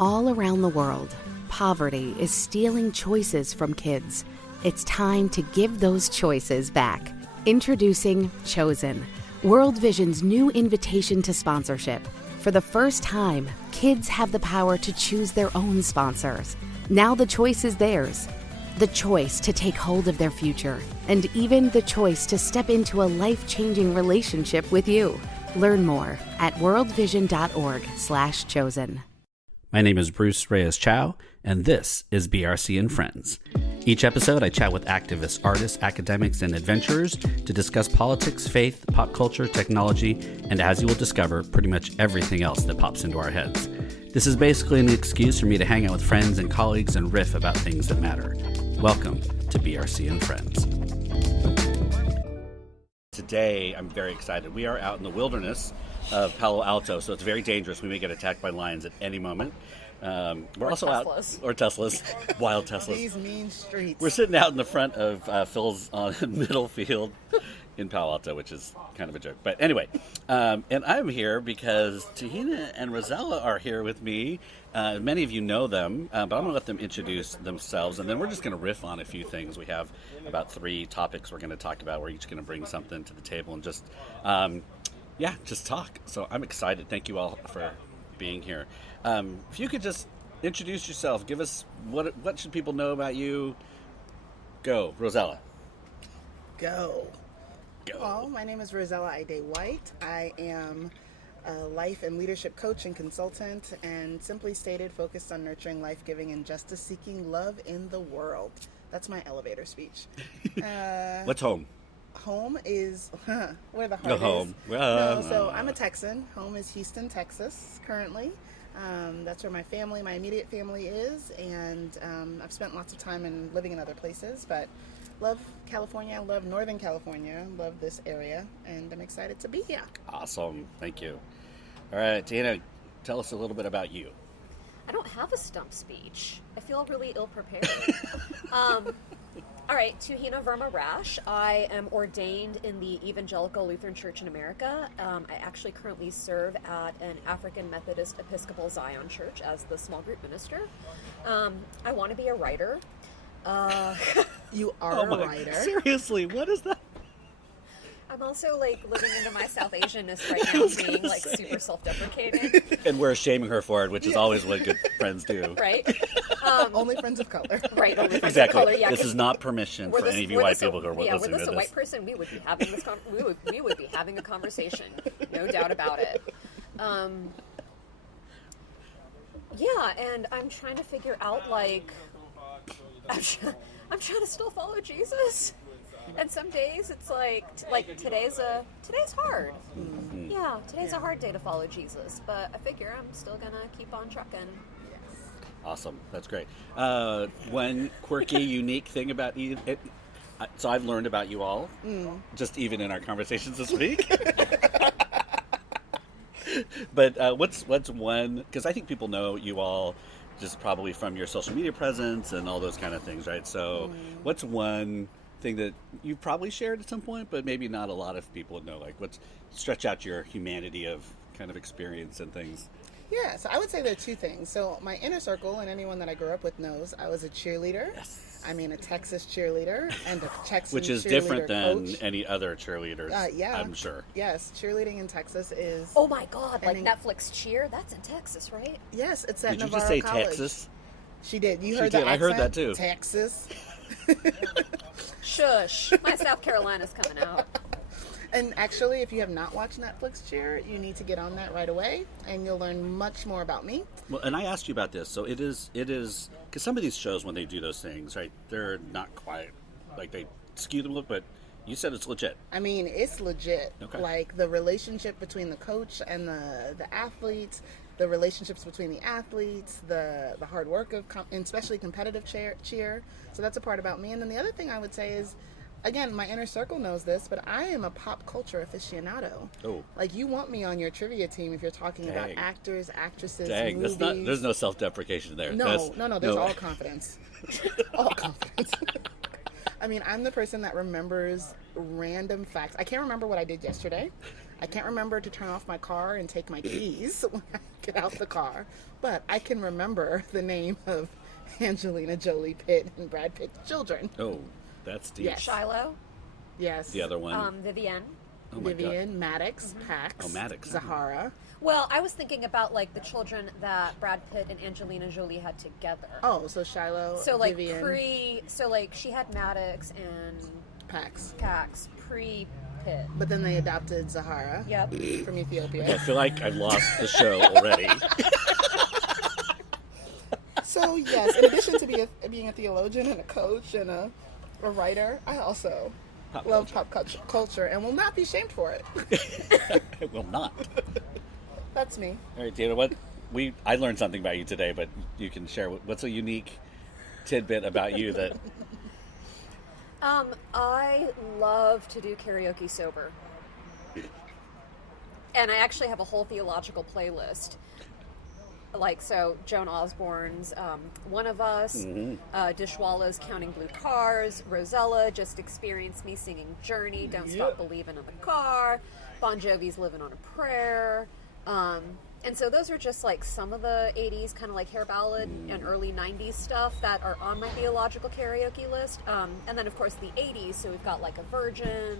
All around the world, poverty is stealing choices from kids. It's time to give those choices back. Introducing Chosen, World Vision's new invitation to sponsorship. For the first time, kids have the power to choose their own sponsors. Now the choice is theirs. The choice to take hold of their future, and even the choice to step into a life-changing relationship with you. Learn more at worldvision.org/chosen. My name is Bruce Reyes-Chow, and this is BRC and Friends. Each episode, I chat with activists, artists, academics, and adventurers to discuss politics, faith, pop culture, technology, and as you will discover, pretty much everything else that pops into our heads. This is basically an excuse for me to hang out with friends and colleagues and riff about things that matter. Welcome to BRC and Friends. Today, I'm very excited. We are out in the wilderness of Palo Alto, so it's very dangerous. We may get attacked by lions at any moment. We're also Teslas. Or Teslas, wild Teslas. These mean streets. We're sitting out in the front of Phil's middle field in Palo Alto, which is kind of a joke. But anyway, and I'm here because Tuhina and Rozella are here with me. Many of you know them, but I'm going to let them introduce themselves, and then we're just going to riff on a few things. We have about 3 topics we're going to talk about. We're each going to bring something to the table and just talk. So I'm excited. Thank you all for being here. If you could just introduce yourself, give us what should people know about you? Go, Rozella. Go. Well, my name is Rozella Haydée White. I am a life and leadership coach and consultant, and simply stated, focused on nurturing life-giving and justice-seeking love in the world. That's my elevator speech. What's home? Home is where the heart is. Home. So I'm a Texan. Home is Houston, Texas, currently. That's where my immediate family is, and I've spent lots of time living in other places, but love California, love Northern California, love this area, and I'm excited to be here. Awesome. Thank you. All right, Tina, tell us a little bit about you. I don't have a stump speech. I feel really ill-prepared. All right, Tuhina Verma Rasche. I am ordained in the Evangelical Lutheran Church in America. I actually currently serve at an African Methodist Episcopal Zion Church as the small group minister. I want to be a writer. You are a writer. Seriously, what is that? I'm also living into my South Asianness right now, being super self-deprecating. And we're shaming her for it, which is always what good friends do. Right? Only friends of color. Right, only friends Exactly. of color. Yeah, this is not permission for any of you white people who are listening to this. Were this a white person, we would be having this. We would be having a conversation, no doubt about it. Yeah, and I'm trying to figure out I'm trying to still follow Jesus. And some days it's today's hard. Mm-hmm. Yeah, today's a hard day to follow Jesus, but I figure I'm still gonna keep on trucking. Awesome, that's great. One quirky, unique thing about it. So I've learned about you all, just even in our conversations this week. But what's one? Because I think people know you all just probably from your social media presence and all those kind of things, right? So what's one thing that you probably shared at some point, but maybe not a lot of people know? Stretch out your humanity of kind of experience and things. Yeah, so I would say there are 2 things. So my inner circle, and anyone that I grew up with knows, I was a cheerleader. Yes. I mean, a Texas cheerleader and a Texas which is different than any other cheerleaders, I'm sure. Yes, cheerleading in Texas is... Oh my God, Netflix Cheer? That's in Texas, right? Yes, it's at Did Navarro you just say College. Texas? She did. You She heard did. that I heard accent? that too. Texas. Shush. My South Carolina's coming out. And actually, if you have not watched Netflix Cheer, you need to get on that right away, and you'll learn much more about me. Well, and I asked you about this. So it is, because some of these shows, when they do those things, right, they're not quite, they skew them a little, but you said it's legit. I mean, it's legit. Okay. The relationship between the coach and the athletes, the relationships between the athletes, the hard work of, and especially competitive cheer. So that's a part about me. And then the other thing I would say is, again, my inner circle knows this, but I am a pop culture aficionado. Oh. You want me on your trivia team if you're talking about actors, actresses, Dang, movies. there's no self-deprecation there. No, there's all confidence. All confidence. I mean, I'm the person that remembers random facts. I can't remember what I did yesterday. I can't remember to turn off my car and take my keys when I get out the car, but I can remember the name of Angelina Jolie, Pitt, and Brad Pitt's children. Oh, that's deep. Yes. Shiloh, Yes. The other one. Vivienne. Oh my God. Vivian, Maddox, Pax, Oh, Maddox. Zahara. Well, I was thinking about like the children that Brad Pitt and Angelina Jolie had together. Oh, so Shiloh, So like Vivian, so like she had Maddox and Pax. Pax pre-Pitt. But then they adopted Zahara Yep. from Ethiopia. I feel like I've lost the show already. So yes, in addition to being a theologian and a coach and a writer, I also love pop culture and will not be shamed for it. I will not. That's me. All right, Tina, I learned something about you today, but you can share what's a unique tidbit about you that. I love to do karaoke sober. And I actually have a whole theological playlist. Like, so, Joan Osborne's One of Us, Dishwalla's Counting Blue Cars, Rozella just experienced me singing Journey, Don't Stop Believing in the Car, Bon Jovi's Living on a Prayer. And so those are just like some of the 80s kind of like hair ballad and early 90s stuff that are on my theological karaoke list. And then, of course, the 80s, so we've got like a Virgin,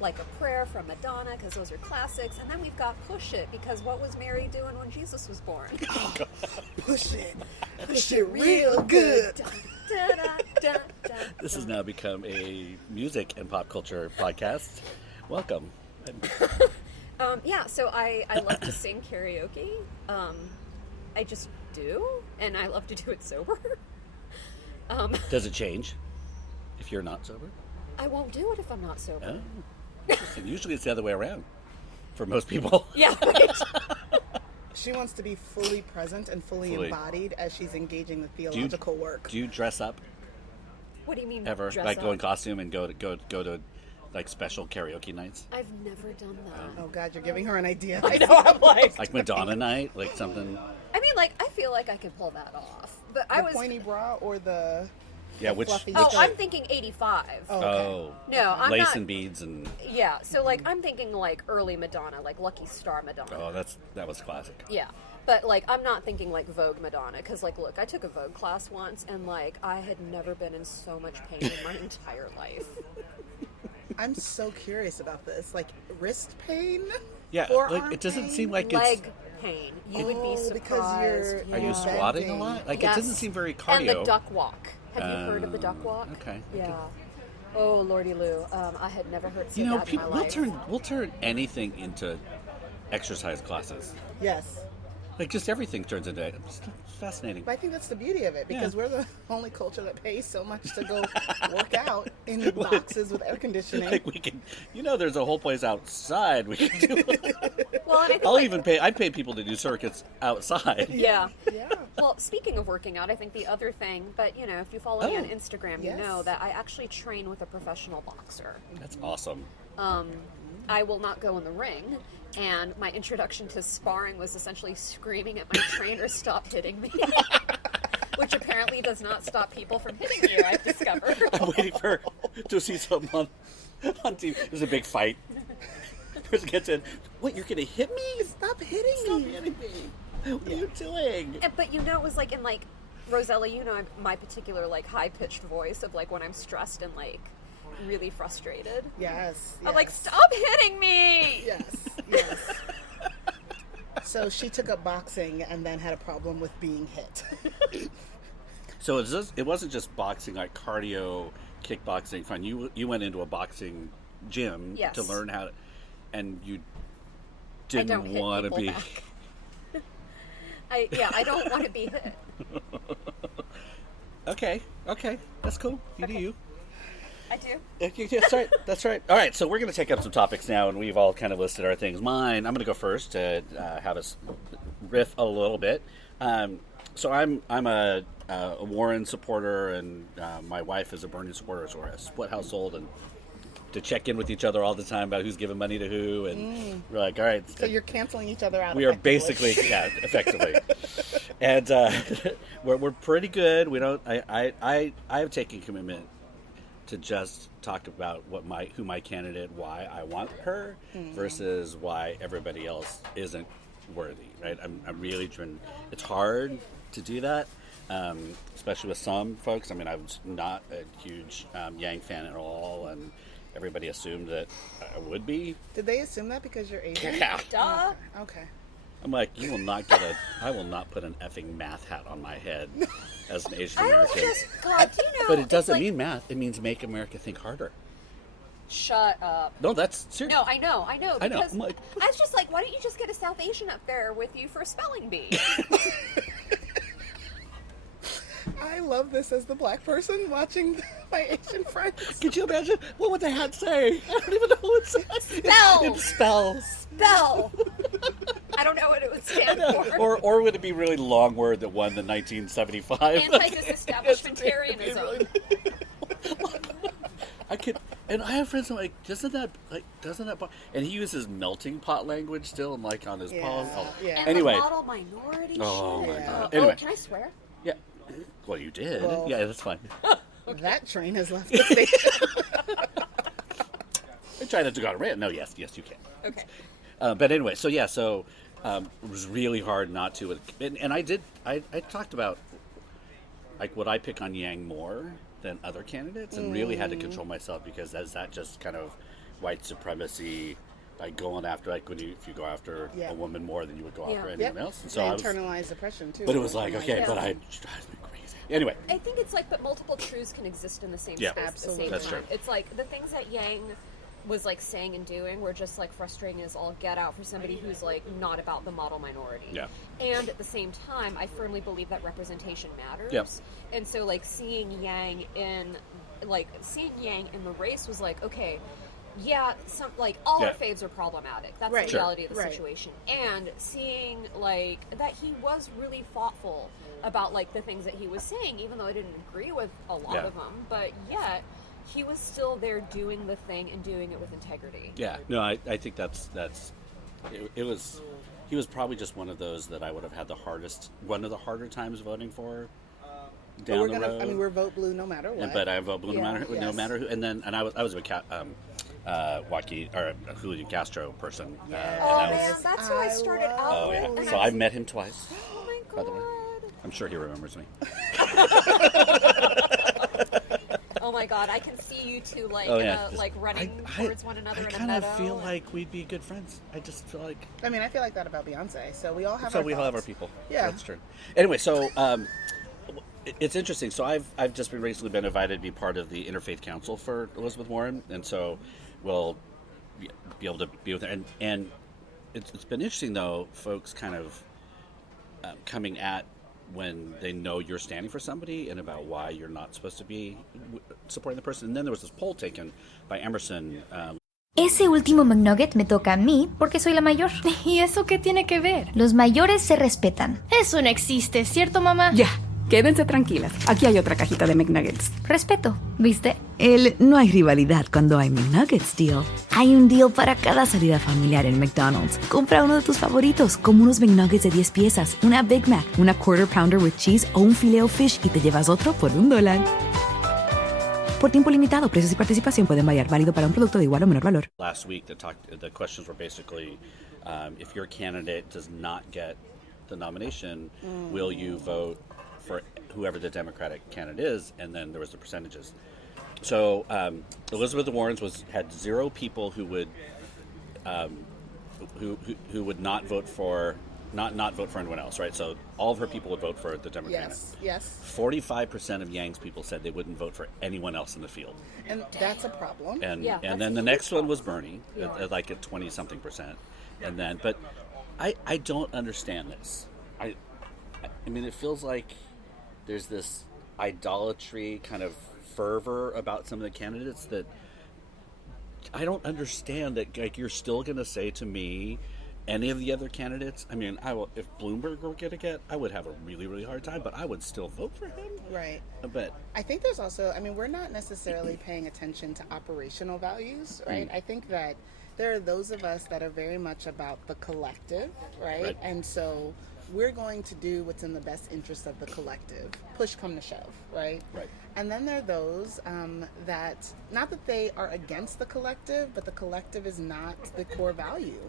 like a Prayer from Madonna, because those are classics. And then we've got Push It, because what was Mary doing when Jesus was born? Push it real good. Dun, dun, dun, dun, dun. This has now become a music and pop culture podcast. Welcome. Yeah, so I love to sing karaoke. I just do, and I love to do it sober. Does it change if you're not sober? I won't do it if I'm not sober. Oh, interesting. Usually it's the other way around for most people. Yeah, right. She wants to be fully present and fully embodied as she's engaging the theological work. Do you dress up What do you mean? ever? Dress Like go in up? costume and go to like special karaoke nights? I've never done that. Oh God, you're giving her an idea. I know. I'm like, Like Madonna night? Like something? I mean, like, I feel like I could pull that off, but The I was. pointy bra or the Yeah, which? fluffy Oh, skirt? I'm thinking 85. Oh, okay. Oh. No, I'm Lace not. and beads and... Yeah, so like I'm thinking like early Madonna, like Lucky Star Madonna. Oh, that was classic. Yeah, but like I'm not thinking like Vogue Madonna, because like look, I took a Vogue class once, and like I had never been in so much pain in my entire life. I'm so curious about this. Like wrist pain? Yeah, Forearm like it doesn't pain? seem like Leg pain. You would be Oh, surprised. because you're- Are you Yeah. squatting a lot? Like it doesn't Yes. seem very And cardio. the duck walk. Have you heard of the duck walk? Okay. Yeah. Oh lordy Lou, I had never heard so You know, that in people my life. we'll turn anything into exercise classes. Yes. Like just everything turns into it. It's fascinating. But I think that's the beauty of it, because Yeah. we're the only culture that pays so much to go work out in boxes with air conditioning. Like we can, there's a whole place outside we can do. Well, and I think I'll like, even pay. I pay people to do circuits outside. Yeah. Yeah. Well, speaking of working out, I think the other thing, but if you follow me on Instagram, yes. you know that I actually train with a professional boxer. That's awesome. I will not go in the ring, and my introduction to sparring was essentially screaming at my trainer, "Stop hitting me," which apparently does not stop people from hitting you, I've discovered. I'm waiting to see someone on TV. There's a big fight. Person gets in. What? You're gonna hit me? Stop hitting Stop me. hitting me! What are you doing? But it was like in like Rozella, my particular like high-pitched voice of like when I'm stressed and like really frustrated. Yes. I'm like, "Stop hitting me!" Yes. Yes. So she took up boxing and then had a problem with being hit. So it wasn't just boxing, like cardio, kickboxing. Fine, you went into a boxing gym Yes. to learn how to, and you I don't didn't hit want to people be. back. I don't want to be hit. Okay, that's cool. You do you. I do. Okay, that's right. That's right. All right, so we're going to take up some topics now, and we've all kind of listed our things. I'm going to go first to have us riff a little bit. So I'm a Warren supporter, and my wife is a Bernie supporter, so we're a split household, and to check in with each other all the time about who's giving money to who, and we're like, all right. So you're canceling each other out. We are effectively. basically, effectively, and we're pretty good. We don't. I have taken commitment to just talk about who my candidate, why I want her, versus why everybody else isn't worthy, right? I'm really trying. It's hard to do that, especially with some folks. I mean, I was not a huge Yang fan at all, and everybody assumed that I would be. Did they assume that because you're Asian? Yeah. Duh. Okay. I'm like, I will not put an effing math hat on my head as an Asian I American. don't just, God, do you know? But it doesn't it's mean math. It means make America think harder. Shut up. No, that's serious. No, I know. I know. Because I'm like, I was just like, why don't you just get a South Asian up there with you for a spelling bee? I love this as the black person watching my Asian friends. could you imagine? What would the hat say? I don't even know what it says. Spell. It spells. Spell. I don't know what it would stand for. Or would it be a really long word that won the 1975? Anti-disestablishmentarianism. I could, and I have friends who are like, doesn't that, and he uses melting pot language still, and like on his palm. Oh. Yeah. And Anyway. the model minority Oh shit. my Yeah. god. Anyway, Oh, can I swear? yeah. Well, you did. Well- Yeah, that's fine. That train has left the station. I try not to go on a rant. No, yes, you can. Okay. But anyway, so it was really hard not to. And I talked about, like, would I pick on Yang more than other candidates, and really had to control myself, because is that just kind of white supremacy, like going after, like if you go after Yeah. a woman more than you would go Yeah. after anyone else. And so They I was, internalized oppression too. but it was like, okay, Yeah. but it drives me crazy. Anyway, I think it's like, but multiple truths can exist in the same Yeah. space Absolutely. at the That's same time. true. It's like the things that Yang was like saying and doing were just like frustrating as all get out for somebody who's like not about the model minority. Yeah. And at the same time, I firmly believe that representation matters. Yep. And so like seeing Yang in the race was like, okay, yeah, some like all Yeah. our faves are problematic. That's Right. the Sure. reality of the Right. situation. And seeing like that he was really thoughtful about like the things that he was saying, even though I didn't agree with a lot Yeah. of them, but yet he was still there doing the thing and doing it with integrity. yeah, no, I think that's it was. He was probably just one of those that I would have had one of the harder times voting for But down we're the road. I mean, we're vote blue no matter what. But I vote blue no matter no Yes. matter who. And I was with Joaquin or Julian Castro person. Yes. And Oh that man, was, that's who I started love- out oh with. yeah. and So I I was- met him twice. Oh my by the way. god. I'm sure he remembers me. Oh my god, I can see you two like Oh yeah, like running towards one another I in a kind meadow. of feel like we'd be good friends. I just feel like I mean, I feel like that about Beyonce. So we all have. so our we all have our thoughts. people. Yeah. That's true. Anyway, so it's interesting. So I've just recently been invited to be part of the Interfaith Council for Elizabeth Warren, and so we'll be able to be with her. And it's been interesting though, folks kind of coming at when they know you're standing for somebody and about why you're not supposed to be supporting the person. And then there was this poll taken by Emerson. Ese último McNugget me toca a mí porque soy la mayor. ¿Y eso qué tiene que ver? Los mayores se respetan. Eso no existe, ¿cierto, mamá? Ya, quédense tranquilas. Aquí hay otra cajita de McNuggets. Respeto, ¿viste? No hay rivalidad cuando hay McNuggets deal. Hay un deal para cada salida familiar en McDonald's. Compra uno de tus favoritos, como unos McNuggets de 10 piezas, una Big Mac, una Quarter Pounder with cheese o un Filet-O-Fish y te llevas otro por $1. Por tiempo limitado, precios y participación pueden variar. Válido para un producto de igual o menor valor. Last week, the questions were basically, if your candidate does not get the nomination, will you vote for whoever the Democratic candidate is? And then there was the percentages. So Elizabeth Warren had 0 people who would who would not vote for not vote for anyone else, right? So all of her people would vote for the Democrat. Yes. 45% of Yang's people said they wouldn't vote for anyone else in the field. And that's a problem. And Yeah, and that's then a the huge next one problem. was Bernie, like at 20-something%. And then, but I don't understand this. I mean, it feels like there's this idolatry kind of fervor about some of the candidates that I don't understand. That like you're still going to say to me, any of the other candidates. I mean, if Bloomberg were going to get, I would have a really, really hard time, but I would still vote for him. Right. But I think there's also, I mean, we're not necessarily paying attention to operational values, right? I think that there are those of us that are very much about the collective, right? Right. And so we're going to do what's in the best interest of the collective, push come to shove, right? Right. And then there are those that, not that they are against the collective, but the collective is not the core value,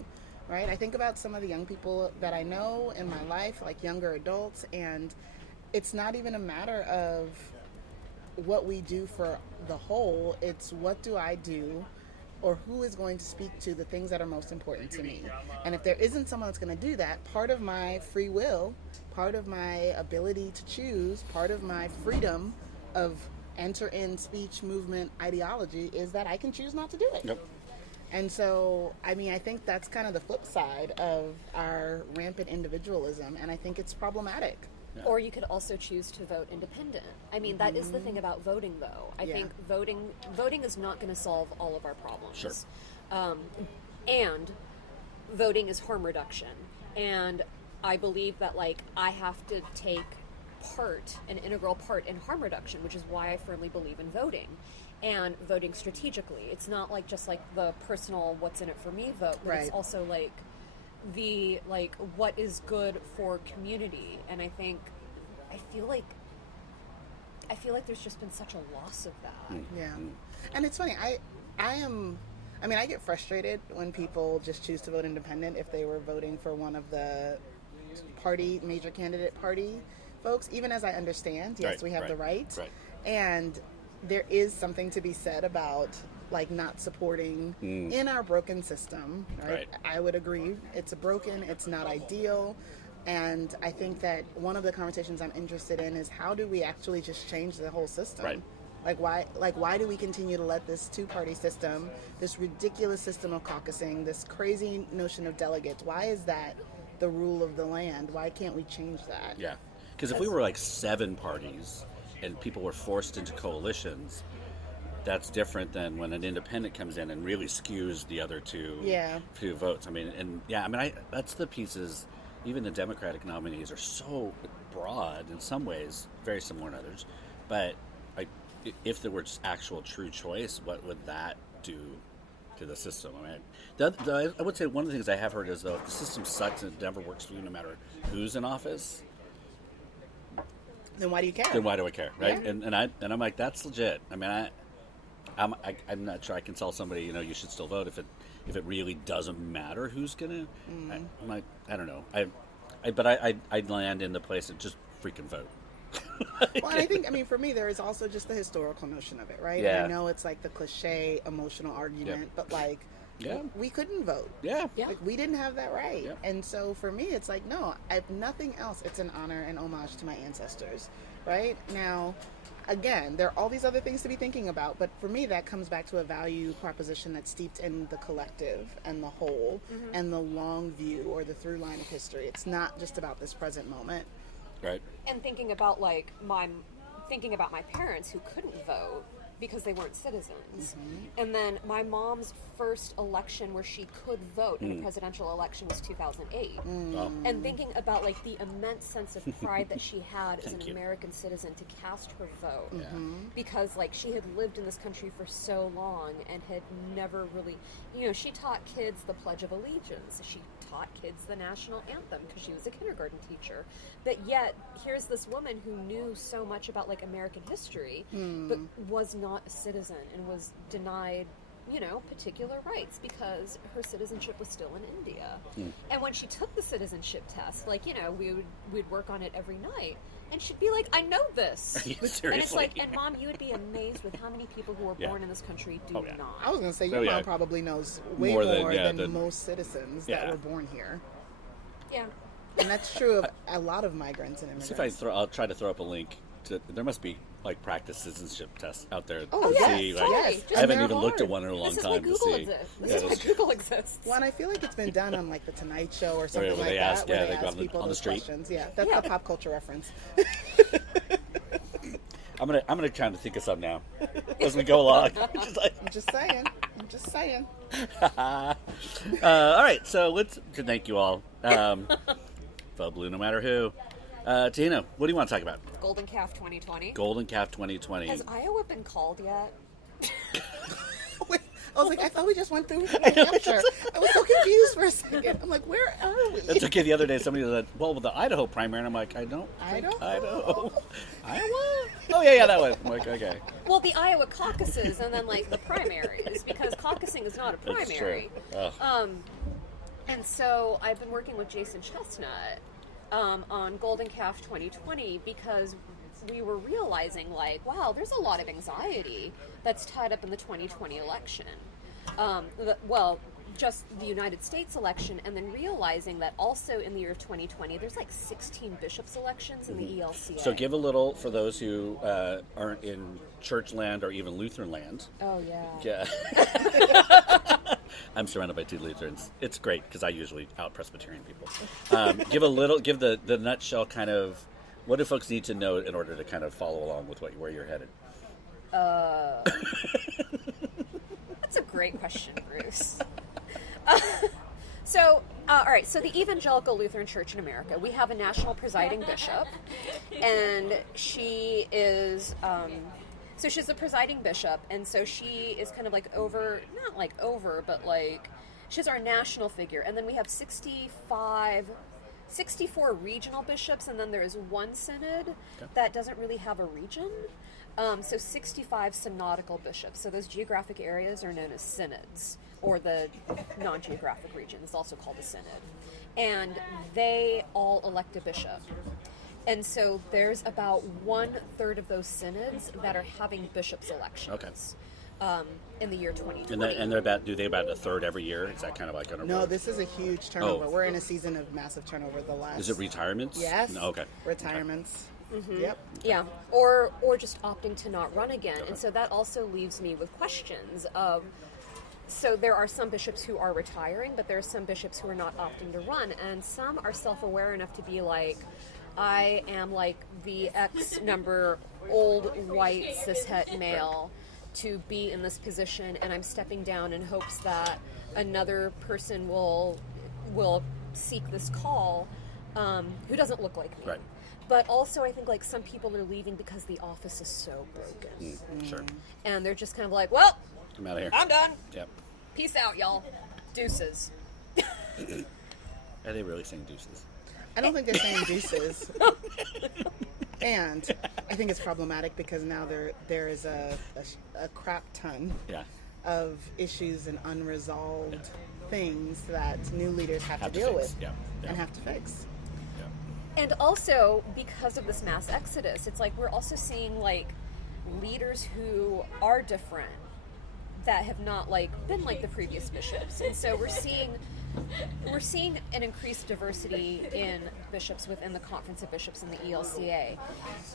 right? I think about some of the young people that I know in my life, like younger adults, and it's not even a matter of what we do for the whole, it's what do I do, or who is going to speak to the things that are most important to me. And if there isn't someone that's going to do that, part of my free will, part of my ability to choose, part of my freedom of enter in speech, movement, ideology is that I can choose not to do it. Yep. And so, I mean, I think that's kind of the flip side of our rampant individualism, and I think it's problematic. Yeah. Or you could also choose to vote independent. I mean, that is the thing about voting, though. I think voting is not going to solve all of our problems. Sure. And voting is harm reduction. And I believe that, like, I have to take an integral part in harm reduction, which is why I firmly believe in voting. And voting strategically. It's not like just like the personal what's in it for me vote, but it's also like the what is good for community. And I feel like there's just been such a loss of that. Yeah. And it's funny, I get frustrated when people just choose to vote independent if they were voting for one of the major candidate party folks, even as I understand, yes, we have the right. And there is something to be said about like not supporting in our broken system, right? I would agree. It's broken, it's not ideal. And I think that one of the conversations I'm interested in is how do we actually just change the whole system? Right. Why do we continue to let this two-party system, this ridiculous system of caucusing, this crazy notion of delegates, why is that the rule of the land? Why can't we change that? Yeah. Because if we were like 7 parties and people were forced into coalitions, that's different than when an independent comes in and really skews the other two votes. That's the pieces. Even the Democratic nominees are so broad in some ways, very similar in others. But if there were just actual true choice, what would that do to the system? I would say one of the things I have heard is, though, if the system sucks and it never works for you no matter who's in office, then why do you care? Then why do I care, right? Yeah. And I'm like, that's legit. I mean, I'm not sure I can tell somebody, you should still vote if it really doesn't matter who's gonna. I'm like, I don't know. I'd land in the place of just freaking vote. Well, and I think, for me, there is also just the historical notion of it, right? Yeah. And I know it's like the cliche emotional argument, but we couldn't vote. Yeah. Like, we didn't have that right. Yeah. And so for me, it's like, no, if nothing else, it's an honor and homage to my ancestors, right? Now, again, there are all these other things to be thinking about, but for me, that comes back to a value proposition that's steeped in the collective and the whole and the long view or the through line of history. It's not just about this present moment. Right. And thinking about my parents who couldn't vote because they weren't citizens. And then my mom's first election where she could vote in a presidential election was 2008. And thinking about the immense sense of pride that she had as an American citizen to cast her vote. Because she had lived in this country for so long and had never really, she taught kids the Pledge of Allegiance. She taught kids the national anthem because she was a kindergarten teacher. But yet, here's this woman who knew so much about American history, but was not a citizen and was denied, particular rights because her citizenship was still in India. And when she took the citizenship test, we'd work on it every night. And she'd be like, I know this. Seriously? And it's and Mom, you would be amazed with how many people who were born in this country do not. I was going to say, your mom probably knows way more than most citizens that were born here. Yeah. And that's true of a lot of migrants and immigrants. I'll try to throw up a link. There must be practice citizenship tests out there. Oh, to yes, see. yes. I haven't And even looked at one in a long time to see. This is why Google exists. Well, and I feel like it's been done on The Tonight Show or something like they that, ask, where they go ask people on the those street. questions. Yeah, that's a pop culture reference. I'm gonna try to think of some now as we go along. I'm just saying. All right, so thank you all. Vote blue no matter who. Tina, what do you want to talk about? Golden Calf 2020. Golden Calf 2020. Has Iowa been called yet? Wait, I was like, I thought we just went through New Hampshire. I was so confused for a second. I'm like, where are we? It's okay. The other day, somebody said, well, with the Idaho primary, and I'm like, Idaho? Iowa? Oh, yeah, that one. I'm like, okay. Well, the Iowa caucuses and then, like, the primaries, because caucusing is not a primary. That's true. And so I've been working with Jason Chestnut on Golden Calf 2020 because we were realizing, like, wow, there's a lot of anxiety that's tied up in the 2020 election. Just the United States election, and then realizing that also in the year of 2020, there's like 16 bishops' elections in the ELCA. So give a little for those who aren't in church land or even Lutheran land. Oh, yeah. Yeah. I'm surrounded by 2 Lutherans. It's great because I usually out Presbyterian people. Give the nutshell kind of, what do folks need to know in order to kind of follow along with where you're headed? That's a great question, Bruce. All right, so the Evangelical Lutheran Church in America, we have a national presiding bishop, and she is, so she's the presiding bishop, and so she is kind of like but like, she's our national figure, and then we have 64 regional bishops, and then there is one synod that doesn't really have a region. So 65 synodical bishops. So those geographic areas are known as synods, or the non-geographic region is also called a synod. And they all elect a bishop. And so there's about 1/3 of those synods that are having bishops' elections. In the year 2020. And do they about a third every year? Is that kind of like on a No, road? this is a huge turnover. We're in a season of massive turnover. The last. Is it retirements? Yes. No, okay. Retirements. Mm-hmm. Yep. Yeah, or just opting to not run again. And so that also leaves me with questions of, so there are some bishops who are retiring, but there are some bishops who are not opting to run, and some are self-aware enough to be like, I am like the X number old white cishet male to be in this position, and I'm stepping down in hopes that another person will seek this call who doesn't look like me. Right. But also, I think like some people are leaving because the office is so broken. Sure. And they're just kind of like, well, I'm out of here. I'm done. Yep. Peace out, y'all. Deuces. Are they really saying deuces? I don't think they're saying deuces. And I think it's problematic because now there is a crap ton of issues and unresolved things that new leaders have to deal with and have to fix. And also, because of this mass exodus, it's like we're also seeing like leaders who are different that have not like been like the previous bishops. And so we're seeing an increased diversity in bishops within the Conference of Bishops in the ELCA.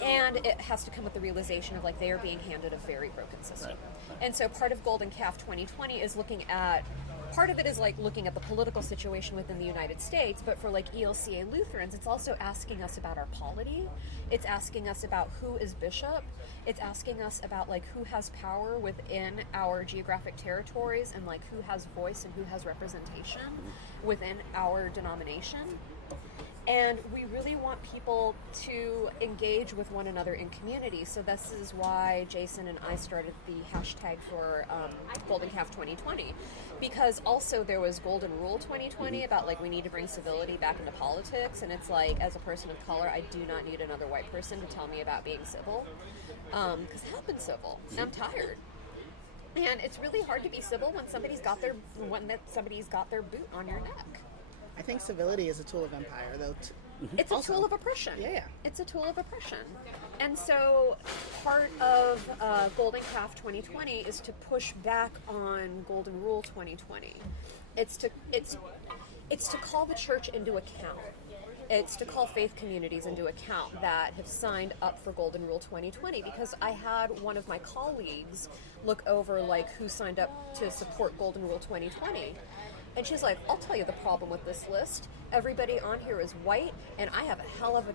And it has to come with the realization of like they are being handed a very broken system. And so part of Golden Calf 2020 is looking at the political situation within the United States, but for like ELCA Lutherans, it's also asking us about our polity. It's asking us about who is bishop. It's asking us about like who has power within our geographic territories and like who has voice and who has representation within our denomination. And we really want people to engage with one another in community. So this is why Jason and I started the hashtag for Golden Calf 2020. Because also there was Golden Rule 2020 about like we need to bring civility back into politics. And it's like, as a person of color, I do not need another white person to tell me about being civil. Because I have been civil. And I'm tired. And it's really hard to be civil when somebody's got their boot on your neck. I think civility is a tool of empire, though. It's a tool of oppression. Yeah. It's a tool of oppression. And so part of Golden Calf 2020 is to push back on Golden Rule 2020. It's to call the church into account. It's to call faith communities into account that have signed up for Golden Rule 2020, because I had one of my colleagues look over like who signed up to support Golden Rule 2020. And she's like, I'll tell you the problem with this list. Everybody on here is white, and I have a hell of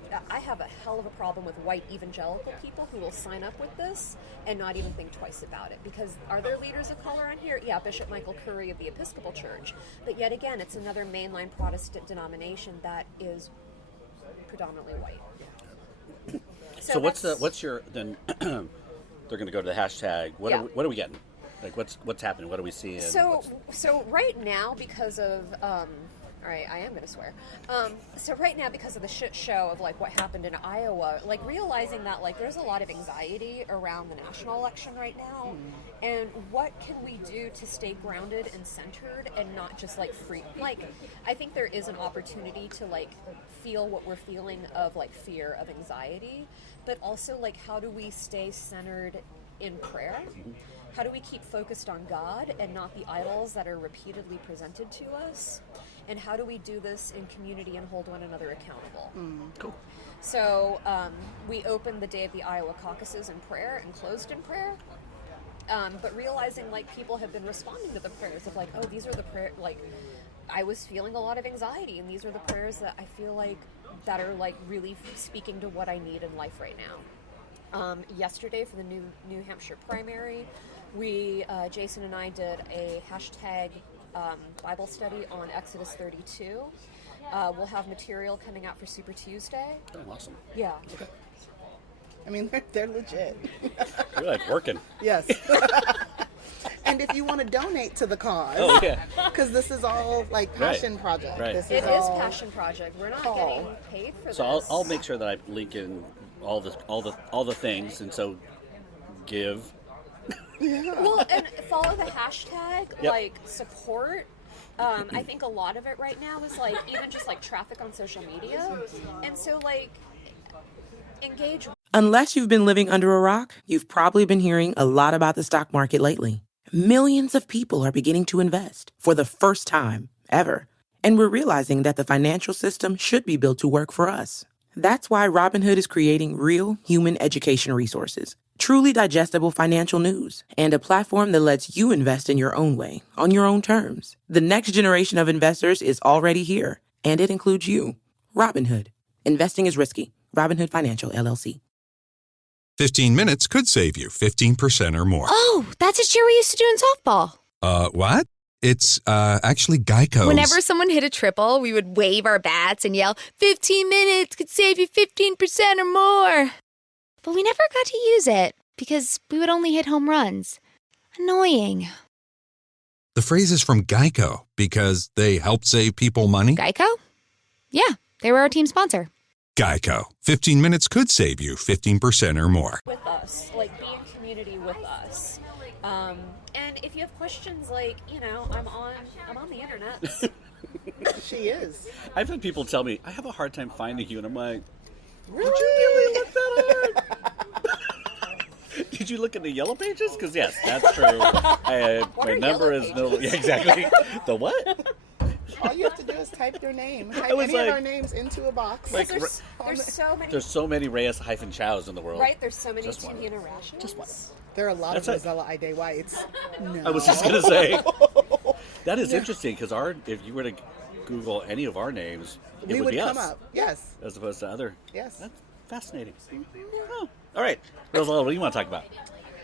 a problem with white evangelical people who will sign up with this and not even think twice about it. Because are there leaders of color on here? Yeah, Bishop Michael Curry of the Episcopal Church. But yet again, it's another mainline Protestant denomination that is predominantly white. So what's your then? They're going to go to the hashtag. What are we getting? Like what's happening? What are we seeing? So right now, because of all right, I am going to swear. So right now, because of the shit show of like what happened in Iowa, like realizing that like there's a lot of anxiety around the national election right now, and what can we do to stay grounded and centered and not just like free? Like, I think there is an opportunity to like feel what we're feeling of like fear, of anxiety, but also like how do we stay centered in prayer? How do we keep focused on God and not the idols that are repeatedly presented to us? And how do we do this in community and hold one another accountable? Cool. So we opened the day of the Iowa caucuses in prayer and closed in prayer. But realizing like people have been responding to the prayers of like, oh, these are the prayer, like I was feeling a lot of anxiety, and these are the prayers that I feel like that are like really speaking to what I need in life right now. Yesterday for the New Hampshire primary, Jason and I did a hashtag Bible study on Exodus 32. We'll have material coming out for Super Tuesday. Oh, awesome. Yeah. Okay. I mean, they're legit. You're like working. Yes. And if you want to donate to the cause, because this is all like passion project. Right. This It is all passion project. We're not call. getting paid for this. So I'll make sure that I link in all the things, and so give. Well, and follow the hashtag, Yep. like support. I think a lot of it right now is like even just like traffic on social media, and so like engage. Unless you've been living under a rock, you've probably been hearing a lot about the stock market lately. Millions of people are beginning to invest for the first time ever, and we're realizing that the financial system should be built to work for us. That's why Robinhood is creating real human education resources, truly digestible financial news, and a platform that lets you invest in your own way, on your own terms. The next generation of investors is already here, and it includes you. Robinhood. Investing is risky. Robinhood Financial, LLC. 15 minutes could save you 15% or more. Oh, that's a cheer we used to do in softball. What? It's actually Geico's. Whenever someone hit a triple, we would wave our bats and yell, 15 minutes could save you 15% or more. But we never got to use it because we would only hit home runs. Annoying. The phrase is from Geico because they help save people money. Geico? Yeah, they were our team sponsor. Geico. 15 minutes could save you 15% or more. With us, like be in community with us. And if you have questions, like I'm on the internet. She is. I've had people tell me I have a hard time finding you, and I'm like, Really? did you really look that hard? Did you look in the yellow pages? Because yes, that's true. My number is no. Yeah, exactly. The what? All you have to do is type your name. Type was any like- of our names into a box. Like, There's so many. There's so many Reyes-Chows in the world. Right, there's so many Just one. There Tuhina Verma are a lot That's of it. Rozella Haydée Whites. No. I was just gonna say that is interesting because if you were to Google any of our names, it we would be come us, up. Yes. as opposed to other. Yes. That's fascinating. Oh. All right, Rozella, what do you want to talk about?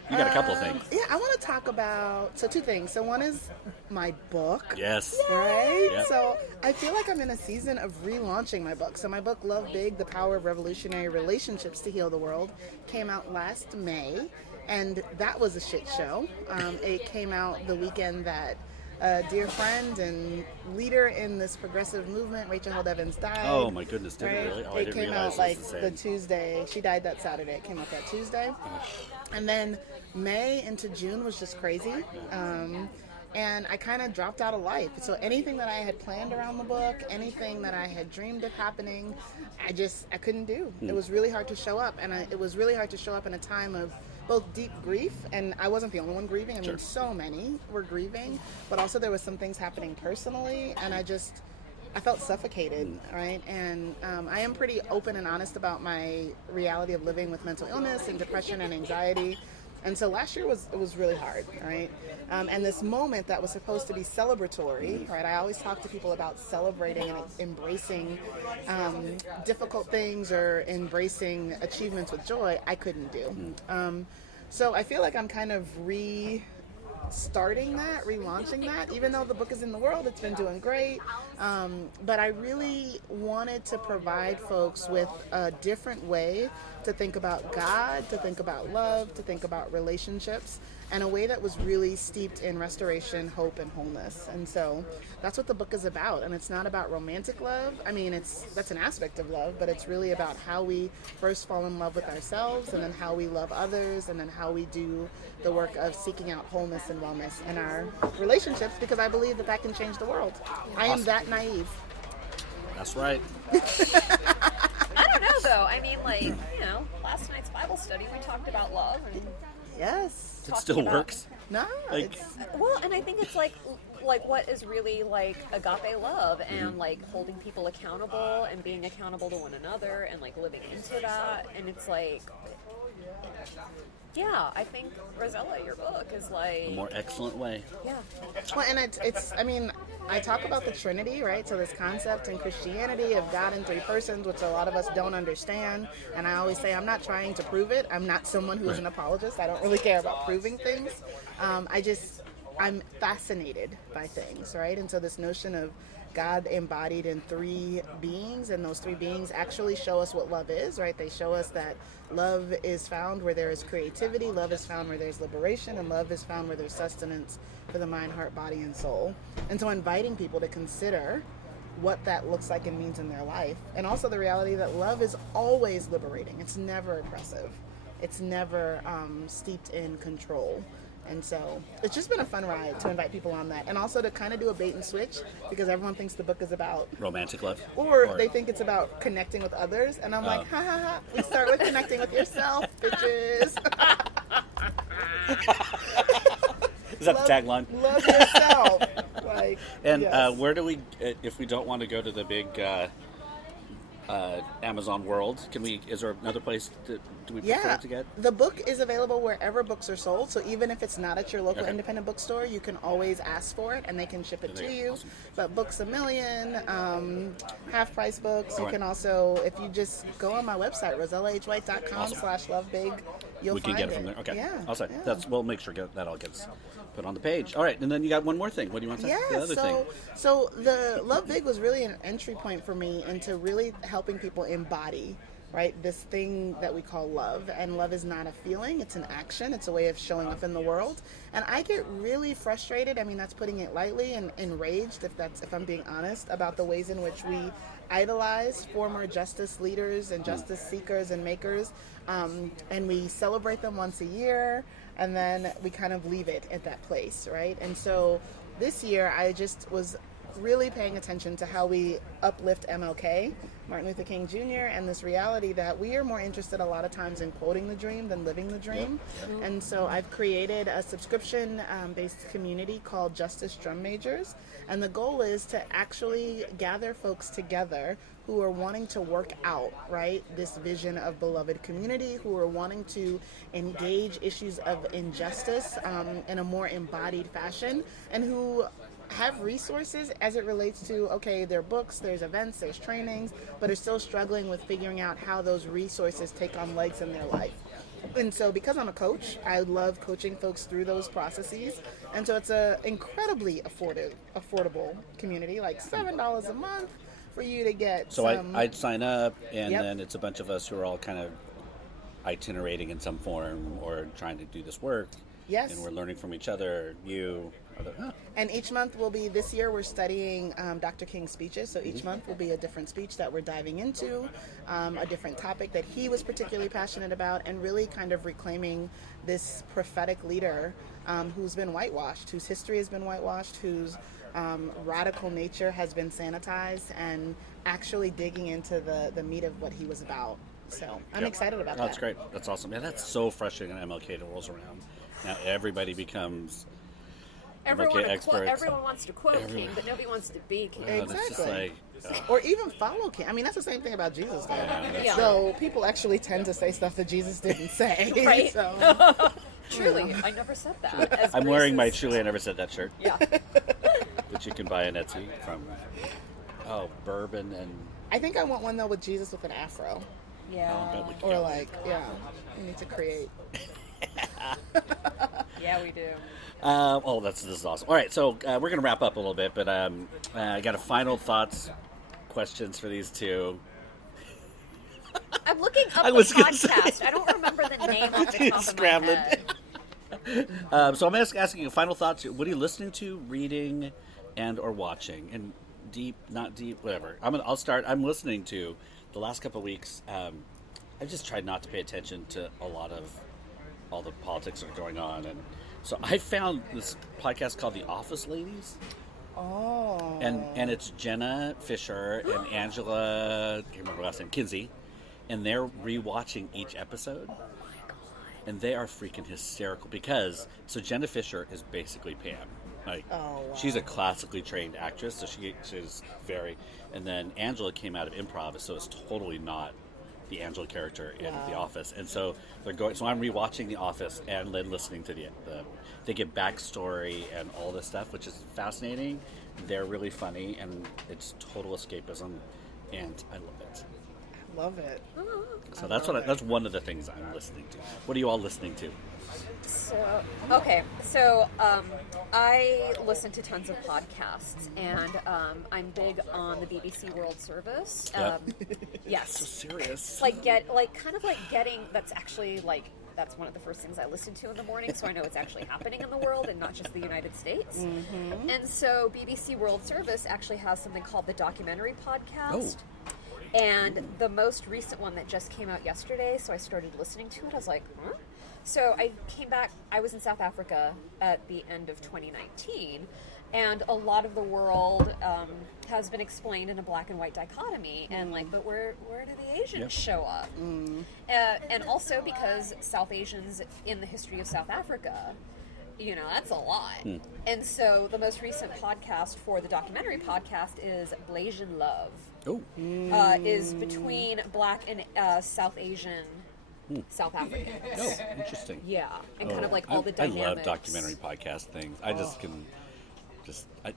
You got a couple of things. Yeah, I want to talk about two things. So one is my book. Yes. Right? Yep. So I feel like I'm in a season of relaunching my book. So my book, Love Big, The Power of Revolutionary Relationships to Heal the World, came out last May. And that was a shit show. It came out the weekend that a dear friend and leader in this progressive movement, Rachel Held-Evans, died. Oh my goodness, did it really? Oh, I It didn't came realize out like it was the the same. Tuesday. She died that Saturday. It came out that Tuesday. And then May into June was just crazy. And I kind of dropped out of life. So anything that I had planned around the book, anything that I had dreamed of happening, I couldn't do. It was really hard to show up. And it was really hard to show up in a time of both deep grief, and I wasn't the only one grieving. I mean, so many were grieving, but also there was some things happening personally, and I felt suffocated, right? And I am pretty open and honest about my reality of living with mental illness and depression and anxiety. And so last year was really hard, right? And this moment that was supposed to be celebratory, right? I always talk to people about celebrating and embracing difficult things or embracing achievements with joy. I couldn't do. So I feel like I'm kind of restarting that, relaunching that. Even though the book is in the world, it's been doing great. But I really wanted to provide folks with a different way to think about God, to think about love, to think about relationships, in a way that was really steeped in restoration, hope, and wholeness. And so that's what the book is about. And it's not about romantic love. I mean, that's an aspect of love, but it's really about how we first fall in love with ourselves, and then how we love others, and then how we do the work of seeking out wholeness and wellness in our relationships, because I believe that can change the world. I am that naive. That's right. I don't know, though. I mean, like, last night's Bible study, we talked about love. And yes. It still works. No. Well, and I think it's like what is really like agape love, and like holding people accountable and being accountable to one another, and like living into that. And it's like, yeah, I think, Rozella, your book is like a more excellent way. Yeah. Well, and it's I mean, I talk about the Trinity, right? So this concept in Christianity of God in three persons, which a lot of us don't understand. And I always say I'm not trying to prove it. I'm not someone who's an apologist. I don't really care about proving things. I'm fascinated by things, right? And so this notion of God embodied in three beings, and those three beings actually show us what love is, right? They show us that love is found where there is creativity, love is found where there's liberation, and love is found where there's sustenance for the mind, heart, body, and soul. And so inviting people to consider what that looks like and means in their life. And also the reality that love is always liberating. It's never oppressive. It's never steeped in control. And so it's just been a fun ride to invite people on that. And also to kind of do a bait and switch, because everyone thinks the book is about romantic love. Or they think it's about connecting with others. And I'm like, ha ha ha. We start with connecting with yourself, bitches. Is that the tagline? Love yourself. And yes. Where do we, if we don't want to go to the big Amazon world, is there another place do we prefer to get? The book is available wherever books are sold, so even if it's not at your local independent bookstore, you can always ask for it and they can ship it to you. Awesome. But Books A Million, half price books, you can also, if you just go on my website, rozellahwhite.com/lovebig, you'll we can find get it from there. Okay. Yeah. Also, we'll make sure that all gets put on the page. All right, and then you got one more thing. What do you want to say? Yeah, the other thing? So the Love Big was really an entry point for me into really helping people embody, right, this thing that we call love. And love is not a feeling, it's an action, it's a way of showing up in the world. And I get really frustrated, I mean, that's putting it lightly, and enraged, if I'm being honest, about the ways in which we idolize former justice leaders and justice seekers and makers, and we celebrate them once a year, and then we kind of leave it at that place, right? And so this year I just was really paying attention to how we uplift MLK, Martin Luther King Jr., and this reality that we are more interested a lot of times in quoting the dream than living the dream. Yep. And so I've created a subscription-based community called Justice Drum Majors, and the goal is to actually gather folks together who are wanting to work out, right, this vision of beloved community, who are wanting to engage issues of injustice in a more embodied fashion, and who have resources as it relates to, there are books, there's events, there's trainings, but are still struggling with figuring out how those resources take on legs in their life. And so because I'm a coach, I love coaching folks through those processes. And so it's an incredibly affordable community, like $7 a month for you to get. So I'd sign up, and then it's a bunch of us who are all kind of itinerating in some form or trying to do this work. Yes. And we're learning from each other, And each month will be, this year we're studying Dr. King's speeches, so each month will be a different speech that we're diving into, a different topic that he was particularly passionate about, and really kind of reclaiming this prophetic leader who's been whitewashed, whose history has been whitewashed, whose radical nature has been sanitized, and actually digging into the meat of what he was about. So I'm excited about that. That's great. That's awesome. Yeah, that's so frustrating when MLK rolls around. Now everybody becomes everyone experts. Everyone wants to quote King, but nobody wants to be King. Exactly. Or even follow King. I mean, that's the same thing about Jesus, though. Yeah. So people actually tend to say stuff that Jesus didn't say. Right. So, truly, I never said that. I'm wearing my Truly I Never Said That shirt. Yeah. That you can buy on Etsy from Bourbon and... I think I want one, though, with Jesus with an afro. Yeah. We need to create. Yeah, we do. This is awesome. All right, so we're going to wrap up a little bit, but I got a final thoughts, questions for these two. I'm looking up I the was gonna podcast. say. I don't remember the name off the top of Scrambling. my head. So I'm asking you final thoughts. What are you listening to, reading, and or watching? And deep, not deep, whatever. I'll start. I'm listening to the last couple of weeks. I've just tried not to pay attention to a lot of all the politics that are going on, and so I found this podcast called The Office Ladies. Oh. And it's Jenna Fisher and Angela, I can't remember her last name, Kinsey, and they're rewatching each episode. Oh my god! And they are freaking hysterical because Jenna Fisher is basically Pam. Like, she's a classically trained actress, so she's very. And then Angela came out of improv, so it's totally not the Angela character in The Office. And so they're going. So I'm rewatching The Office and then listening to the they get backstory and all this stuff, which is fascinating. They're really funny, and it's total escapism, and I love it. Love it. So that's one of the things I'm listening to. What are you all listening to? So I listen to tons of podcasts, and I'm big on the BBC World Service. Yes, so serious. That's one of the first things I listen to in the morning, so I know it's actually happening in the world and not just the United States. Mm-hmm. And so BBC World Service actually has something called the Documentary Podcast. Oh. And the most recent one that just came out yesterday, so I started listening to it. I was like, huh? So I came back. I was in South Africa at the end of 2019, and a lot of the world has been explained in a black and white dichotomy. And but where do the Asians show up? And also because South Asians in the history of South Africa, that's a lot. And so the most recent podcast for the Documentary Podcast is Blasian Love. Oh, is between black and South Asian. South African. Oh, interesting. Yeah, and kind of like all the dynamics. I love documentary podcast things. I just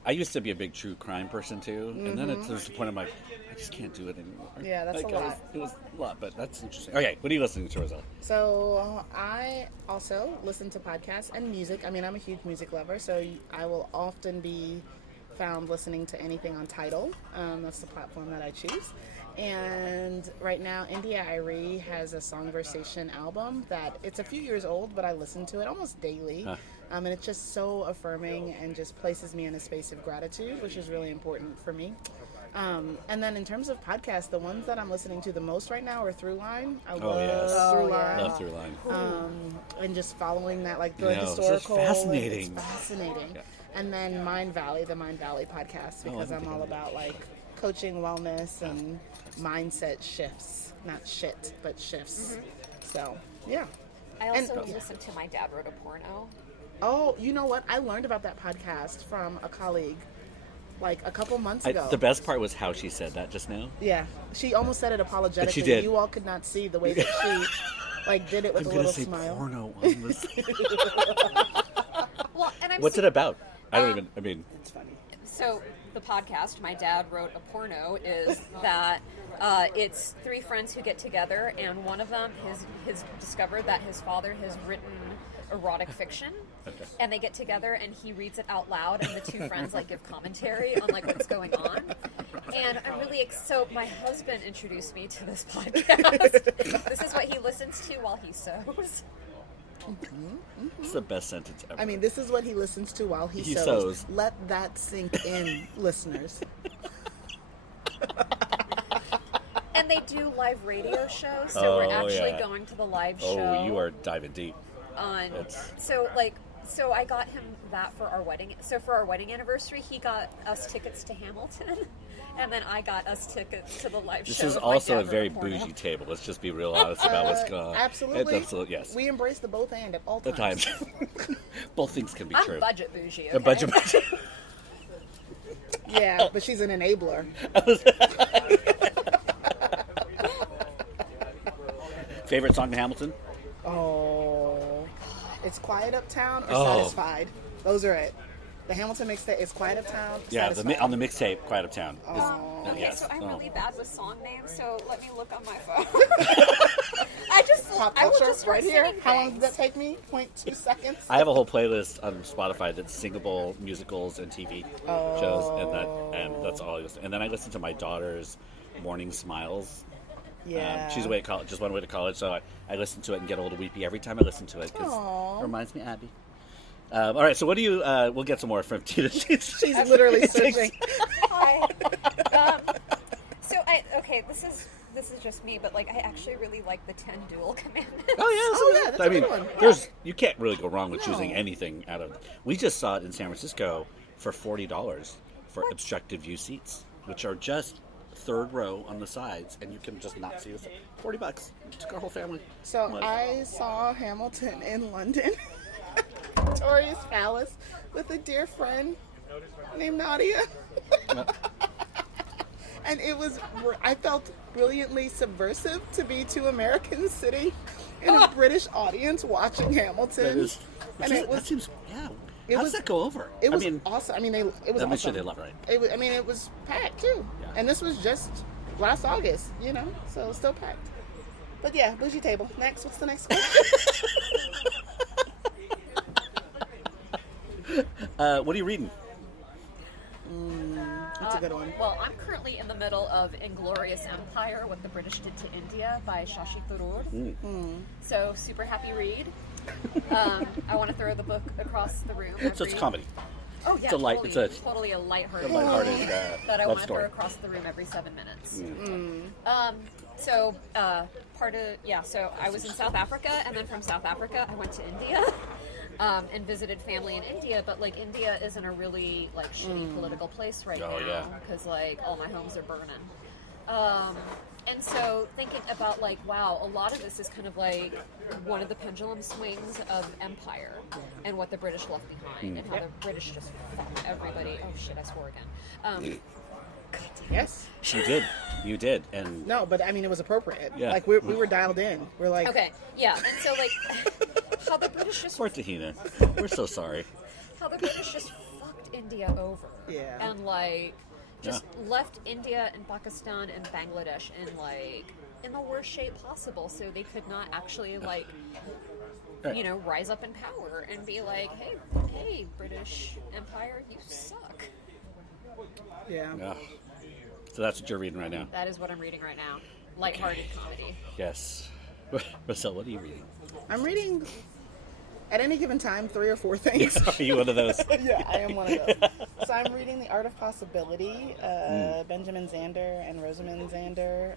I used to be a big true crime person too, and then there's the point I'm like, I just can't do it anymore. Yeah, that's a lot. It was a lot, but that's interesting. Okay, what are you listening to, Rozella? So I also listen to podcasts and music. I mean, I'm a huge music lover, so I will often be found listening to anything on Tidal. That's the platform that I choose. And right now, India Irie has a Songversation album that it's a few years old, but I listen to it almost daily. And it's just so affirming and just places me in a space of gratitude, which is really important for me. And then in terms of podcasts, the ones that I'm listening to the most right now are Throughline. I love Throughline. Love Throughline. And just following that, like the historical. It's fascinating. It's fascinating. Yeah. And then Mind Valley, the Mind Valley podcast, because I'm all about like coaching, wellness, and mindset shifts. Not shit, but shifts. So, yeah. I also listened to My Dad Wrote a Porno. Oh, you know what? I learned about that podcast from a colleague like a couple months ago. The best part was how she said that just now. Yeah. She almost said it apologetically. She did. You all could not see the way that she like did it with a little smile. Porno on this. Well, and what's it about? It's funny. So the podcast, My Dad Wrote a Porno, is that it's three friends who get together, and one of them has discovered that his father has written erotic fiction, and they get together and he reads it out loud, and the two friends like give commentary on like what's going on. And I'm really so my husband introduced me to this podcast. This is what he listens to while he sews. It's the best sentence ever. I mean, this is what he listens to while he sews. Let that sink in, listeners. And they do live radio shows, so we're actually going to the live show. Oh, you are diving deep. So I got him that for our wedding. So for our wedding anniversary, he got us tickets to Hamilton, and then I got us tickets to the live show. This is also a very bougie table. Let's just be real honest about what's going on. Absolutely. Absolutely, yes. We embrace the both and at all times. The times. Both things can be true. I'm budget bougie, okay? A budget bougie. Yeah, but she's an enabler. Favorite song to Hamilton? Oh, It's Quiet Uptown or Satisfied. Those are it. The Hamilton mixtape is Quiet Uptown. Yeah, on the mixtape, Quiet Uptown. Okay, so I'm really bad with song names, so let me look on my phone. Pop I will culture just right here. things. How long did that take me? 0.2 seconds. I have a whole playlist on Spotify that's singable musicals and TV shows, and that's all I listen. And then I listen to my daughter's Morning Smiles Yeah. She's away at college, just went away to college, so I listen to it and get a little weepy every time I listen to it because it reminds me of Abby. All right, so what do you? We'll get some more from Tina. She's literally searching. Hi. This is just me, but like I actually really like the 10 dual commandments. Oh, that's I a mean, good one. you can't really go wrong with choosing anything out of. We just saw it in San Francisco for $40 for obstructive view seats, which are just third row on the sides, and you can just not see us. $40. Took our whole family. So I saw Hamilton in London, Victoria's Palace, with a dear friend named Nadia. And I felt brilliantly subversive to be two Americans sitting in a British audience watching Hamilton. That seems, yeah. How does that go over? It was awesome. I mean, it was awesome. I'm sure they love it, right? It was packed too. Yeah. And this was just last August, so it was still packed. But yeah, bougie table. Next, what's the next question? What are you reading? That's a good one. Well, I'm currently in the middle of Inglorious Empire, What the British Did to India by Shashi Tharoor. So, super happy read. I want to throw the book across the room. So it's comedy. Oh, yeah, totally a lighthearted that I want to throw across the room every 7 minutes. So I was in South Africa, and then from South Africa, I went to India. And visited family in India, but like India is in a really like shitty political place right now because like all my homes are burning. And so thinking about like, wow, a lot of this is kind of like one of the pendulum swings of empire and what the British left behind and how the British just fucked everybody. Oh shit, I swore again. Yes. You did. And no, but I mean, it was appropriate. Yeah. Like we were dialed in. We're like, okay, yeah. And so like, how the British just poor Tuhina. We're so sorry. How the British just fucked India over. Yeah. And like, just left India and Pakistan and Bangladesh in the worst shape possible, so they could not actually like, rise up in power and be like, hey, British Empire, you suck. Yeah. So that's what you're reading right now. That is what I'm reading right now. Lighthearted comedy. Yes. Rozella, what are you reading? I'm reading, at any given time, 3 or 4 things. Are you one of those? Yeah, I am one of those. So I'm reading The Art of Possibility, Benjamin Zander and Rosamund Zander.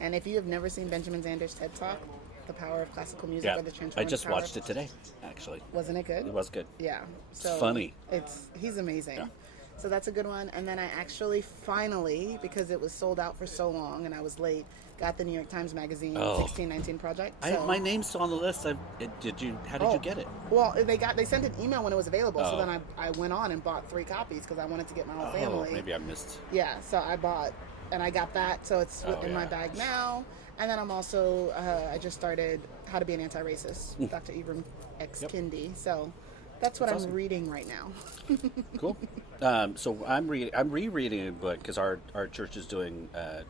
And if you have never seen Benjamin Zander's TED Talk, The Power of Classical Music or the Transformative I just Power watched it today, actually. Wasn't it good? It was good. Yeah. So it's funny. He's amazing. Yeah. So that's a good one. And then I actually finally, because it was sold out for so long and I was late, got the New York Times Magazine 1619 Project. So, my name's still on the list. How did you get it? Well, they sent an email when it was available. So then I went on and bought 3 copies because I wanted to get my whole family. Maybe I missed. Yeah, so I bought, and I got that. So it's in my bag now. And then I'm also, I just started How to Be an Anti-Racist, Dr. Ibram X. Kendi. So that's what I'm reading right now. Cool. So I'm rereading a book because our church is doing a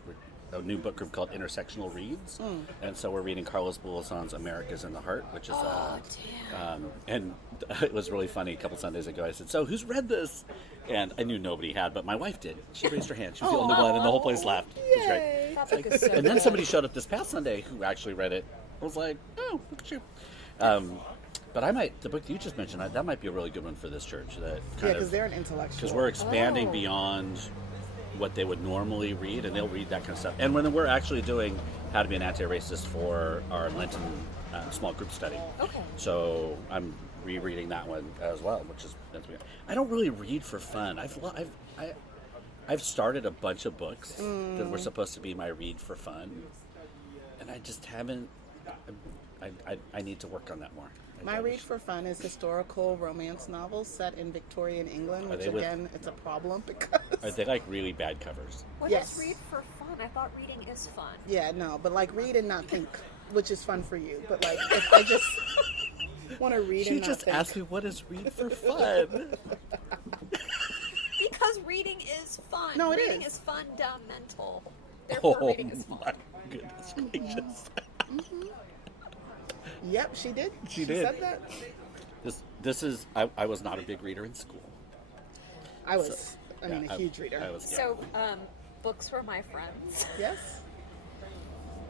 new book group called Intersectional Reads, and so we're reading Carlos Boulazon's America's in the Heart, which is and it was really funny. A couple Sundays ago, I said, "So who's read this?" And I knew nobody had, but my wife did. She raised her hand. She was the only one, and the whole place laughed. It was great. That book is so and then good. somebody showed up this past Sunday who actually read it. I was like, "Oh, look at you." But the book that you just mentioned, that might be a really good one for this church. Because they're an intellectual. Because we're expanding beyond what they would normally read, and they'll read that kind of stuff. And when we're actually doing How to Be an Anti-Racist for our Lenten small group study. Okay. So I'm rereading that one as well, I don't really read for fun. I've started a bunch of books that were supposed to be my read for fun, and I just haven't. I need to work on that more. My read for fun is historical romance novels set in Victorian England, which again, it's a problem because... Are they like really bad covers? What is read for fun? I thought reading is fun. Yeah, no, but like read and not think, which is fun for you. But like, if I just want to read and not think... She just asked me what is read for fun. Because reading is fun. No, reading is fundamental. Therefore, reading is fun. My goodness gracious. Yep, she did. She said that. This is. I was not a big reader in school. I was. A huge reader. So, books were my friends. Yes.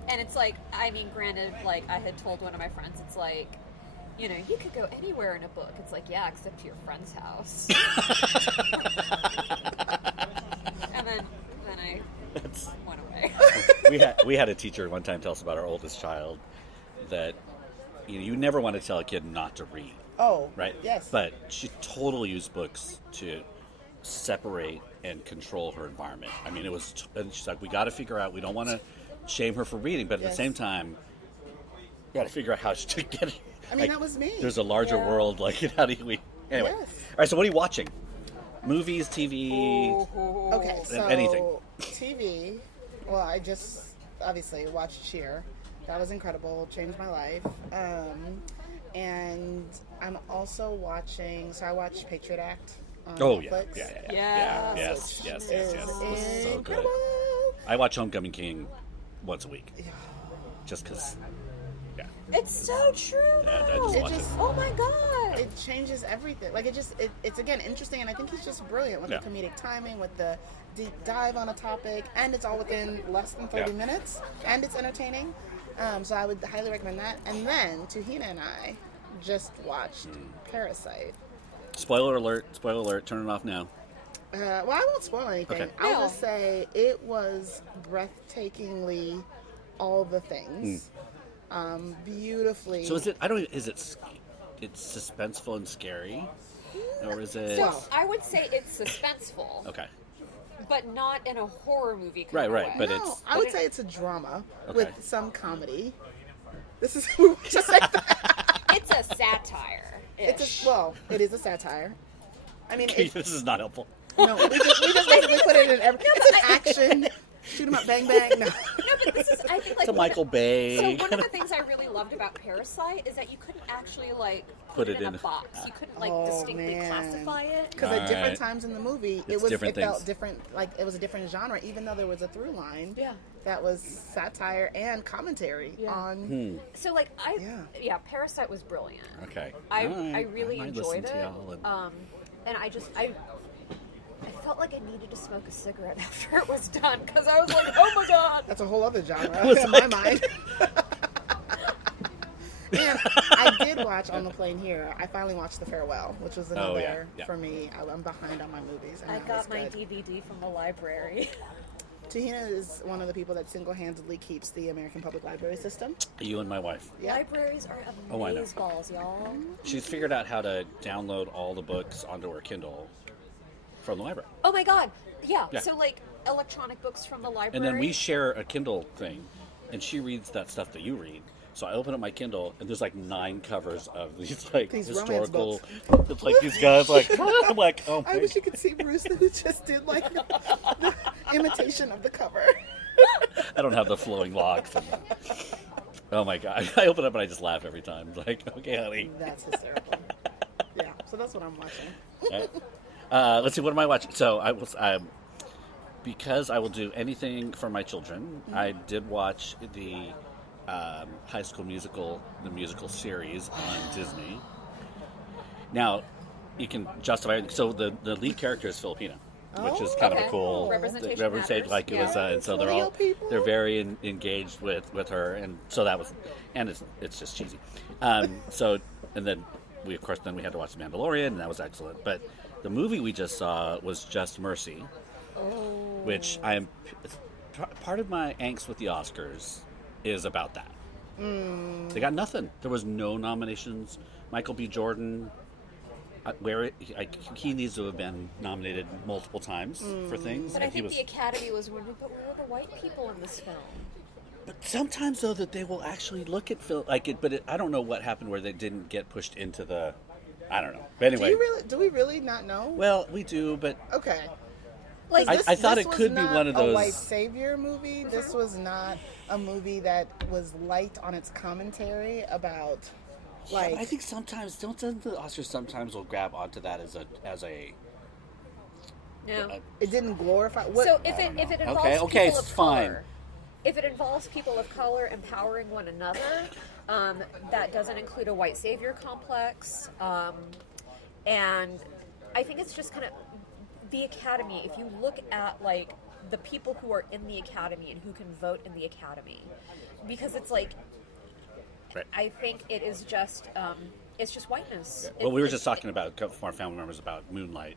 And it's like, I mean, granted, like, I had told one of my friends, it's like, you know, you could go anywhere in a book. It's like, yeah, except to your friend's house. And then I went away. we had a teacher one time tell us about our oldest child that you never want to tell a kid not to read. Oh, right? Yes. But she totally used books to separate and control her environment. I mean, and she's like, we got to figure out, we don't want to shame her for reading, but at the same time, we got to figure out how to get it. I mean, that was me. There's a larger world, like, how do we... Anyway. Yes. All right, so what are you watching? Movies, TV? Okay, so... anything. TV, well, I just, obviously, watched Cheer. That was incredible. Changed my life. And I'm also watching... So I watched Patriot Act on Netflix. Yes. This is so good. I watch Homecoming King once a week. Just because... It's so true, though. Oh my God. It changes everything. Like, it's again, interesting, and I think he's just brilliant with the comedic timing, with the deep dive on a topic, and it's all within less than 30 minutes, and it's entertaining. So I would highly recommend that. And then, Tuhina and I just watched Parasite. Spoiler alert, turn it off now. Well, I won't spoil anything. Okay. I'll just say it was breathtakingly all the things. Beautifully. So it's suspenseful and scary? Or is it... So I would say it's suspenseful. Okay. But not in a horror movie kind of way. But no, I would say it's a drama with some comedy. This is... It's a satire. It is a satire. I mean... This is not helpful. No, we just basically put it in every... It's an action... Shoot 'em up, bang, bang. No, but this is, I think, like... It's a Michael Bay. So one of the things I really loved about Parasite is that you couldn't actually, like, put it in a box. You couldn't, like, distinctly classify it. Because at different times in the movie, it felt different, like, it was a different genre, even though there was a through line that was satire and commentary on... So, like, Parasite was brilliant. Okay. I really enjoyed it. And I felt like I needed to smoke a cigarette after it was done because I was like, oh my God. That's a whole other genre in my mind. And I did watch on the plane here, I finally watched The Farewell, which was another, for me, I'm behind on my movies. And I got my DVD from the library. Tuhina is one of the people that single-handedly keeps the American Public Library system. You and my wife. Yep. Libraries are amazeballs, y'all. She's figured out how to download all the books onto her Kindle from the library. Oh my God. Yeah. So like electronic books from the library. And then we share a Kindle thing, and she reads that stuff that you read. So I open up my Kindle, and there's like 9 covers of these like historical. It's like these guys like I'm like, oh. I wish you could see Bruce who just did like the imitation of the cover. I don't have the flowing locks. Oh my God! I open up and I just laugh every time. Like, okay, honey. That's hysterical. Yeah. So that's what I'm watching. Right. Let's see, what am I watching? So because I will do anything for my children, I did watch the High School Musical, the musical series on Disney. Now, you can justify it. So the lead character is Filipina, which is kind of a cool representation. Like it was, and so they're very engaged with her, and so that was, and it's just cheesy. So and then we had to watch The Mandalorian, and that was excellent, but. The movie we just saw was Just Mercy, which part of my angst with the Oscars is about that. They got nothing. There was no nominations. Michael B. Jordan, he needs to have been nominated multiple times for things. But I think the Academy was wondering, but where are the white people in this film? But sometimes, though, that they will actually look at I don't know what happened where they didn't get pushed into the... I don't know. But anyway. Do we really not know? Well, we do, but... Okay. Like I thought it could be one of those... a white savior movie. This was not a movie that was light on its commentary about, like... Yeah, I think sometimes... Don't the Oscars sometimes will grab onto that as a... No. It didn't glorify... So if it involves people of color... If it involves people of color empowering one another... that doesn't include a white savior complex, and I think it's just kind of the Academy. If you look at like the people who are in the Academy and who can vote in the Academy, because it's like, Right. I think it is just, it's just whiteness. Well, we were just talking about a couple of our family members about Moonlight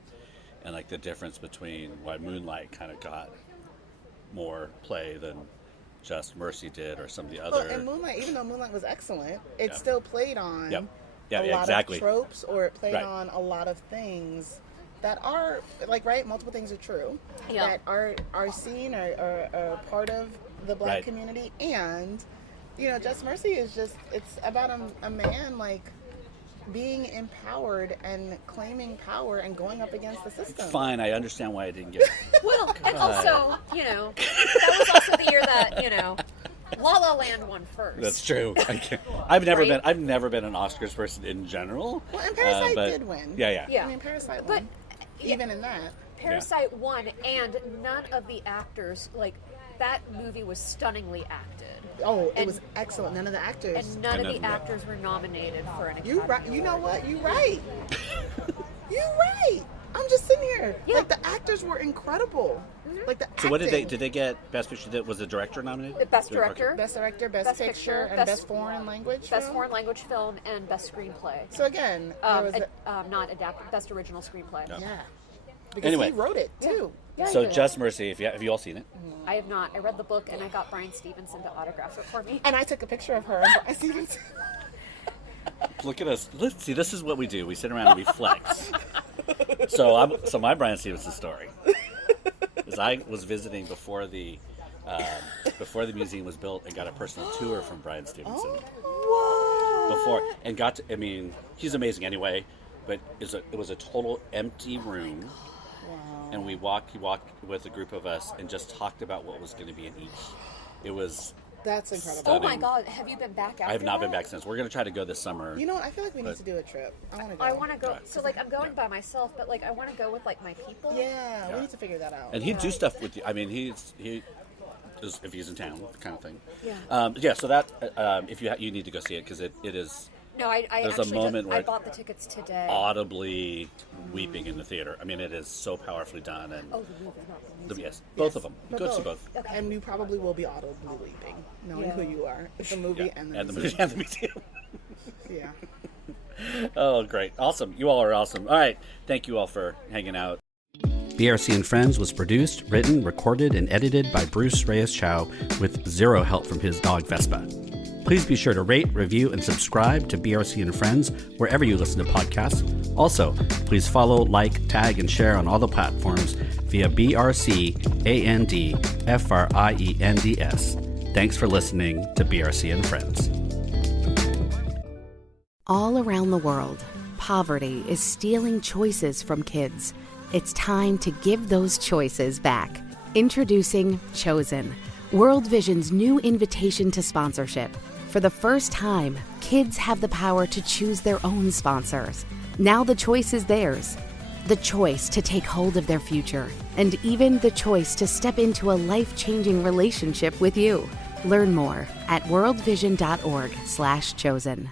and like the difference between why Moonlight kind of got more play than Just Mercy did or some of the other. Well, and Moonlight, even though Moonlight was excellent, it still played on a lot exactly. of tropes, or it played Right. on a lot of things that are like, right, multiple things are true that are seen or are part of the Black Right. community. And you know, Just Mercy is just, it's about a man like being empowered and claiming power and going up against the system. Fine, I understand why I didn't get it. Well, and also, you know, that was also the year that, you know, La La Land won first. That's true. I've never Right? been an Oscars person in general. Well, and Parasite but, did win. Yeah. I mean, Parasite won. Even in that. Parasite won, and none of the actors, like, that movie was stunningly acted. Oh, it was excellent. None of the actors. And none of the actors were nominated for an Academy You right. You know Award. what? You right. You right. I'm just sitting here. Yeah. Like, the actors were incredible. Like, the So what acting. did they get Best Picture? Was the director nominated? Best Director, Best Director, Best Picture, and Best Foreign Language Best film? Foreign Language Film, and Best Screenplay. So again, there was not adapted. Best Original Screenplay. yeah. Because Anyway. he wrote it, too. Yeah, So yeah. Just Mercy. Have you all seen it? I have not. I read the book, and I got Brian Stevenson to autograph it for me. And I took a picture of her and Brian Stevenson. Look at us. Let's see. This is what we do. We sit around and we flex. So my Brian Stevenson story is I was visiting before the museum was built and got a personal tour from Brian Stevenson. Before and got to, I mean, he's amazing anyway, but it was a total empty room. And he walked with a group of us and just talked about what was going to be in each. It was That's incredible. stunning. Oh my God! Have you been back after I have not been that? back since. We're going to try to go this summer. You know, I feel like we need to do a trip. I want to go. I want to go. So like, I'm going by myself, but like, I want to go with like my people. Yeah, we need to figure that out. And he'd do stuff with you. I mean, he is, if he's in town, kind of thing. Yeah. So that if you need to go see it because it is. No, I There's actually a moment where I bought the tickets today. Audibly weeping in the theater. I mean, it is so powerfully done. And Oh, the movie, not the music. yes, both of them. But Go see both. Okay. And you probably will be audibly weeping, knowing who you are. It's a movie and the and the museum. movie and the museum. Yeah. Oh, great. Awesome. You all are awesome. All right. Thank you all for hanging out. BRC and Friends was produced, written, recorded, and edited by Bruce Reyes-Chow with zero help from his dog Vespa. Please be sure to rate, review, and subscribe to BRC and Friends wherever you listen to podcasts. Also, please follow, like, tag, and share on all the platforms via BRCANDFRIENDS. Thanks for listening to BRC and Friends. All around the world, poverty is stealing choices from kids. It's time to give those choices back. Introducing Chosen, World Vision's new invitation to sponsorship. For the first time, kids have the power to choose their own sponsors. Now the choice is theirs. The choice to take hold of their future, and even the choice to step into a life-changing relationship with you. Learn more at worldvision.org/chosen.